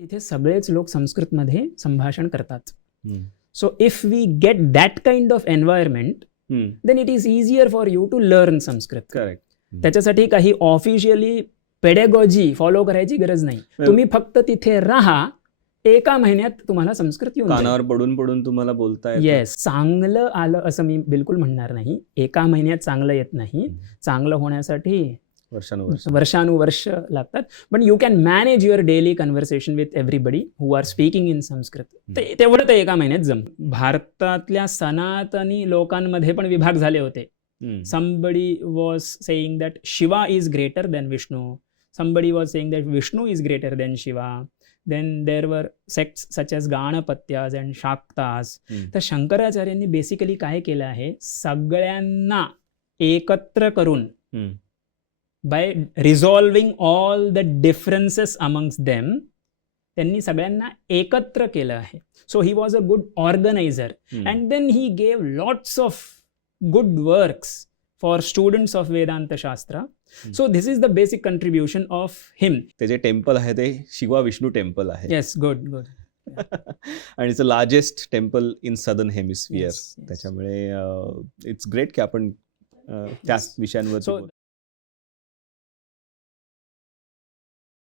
इथे सगळेच लोक संस्कृतमध्ये संभाषण करतात. So if we get that kind of environment then it is easier for you to learn Sanskrit. Correct. त्याच्यासाठी काही ऑफिशियली पेडॅगॉजी फॉलो करायची गरज नाही. तुम्ही फक्त तिथे राहा, एका महिन्यात तुम्हाला संस्कृत येऊन जाईल. कानावर पडून पडून तुम्हाला बोलता येतं. येस, चांगलं आलं असं मी बिलकुल म्हणणार नाही. एका महिन्यात चांगलं येत नाही. चांगलं होण्यासाठी वर्षानुवर्ष लागतात. पण you can manage your daily conversation with everybody who are speaking in Sanskrit. तेवढं ते एका महिन्यात भारतातल्या सनातनी लोकांमध्ये पण विभाग झाले होते. Somebody was saying that Shiva is greater than Vishnu. Somebody was saying that Vishnu is greater than Shiva. Then there were sects such as Ganapatyas and Shaktas. तर शंकराचार्यांनी बेसिकली काय केलं आहे, सगळ्यांना एकत्र करून by resolving all the differences amongst them, त्यांनी सगळ्यांना एकत्र केलं आहे. So he was a good organiser and then he gave lots of good works for students of Vedanta Shastra. So this is the basic contribution of him. ते जे temple आहे ते Shiva Vishnu temple आहे. Yes, good. आणि it's the largest temple in southern hemisphere. Yes. त्याच्यामुळे it's great की आपण त्याच विषयांवर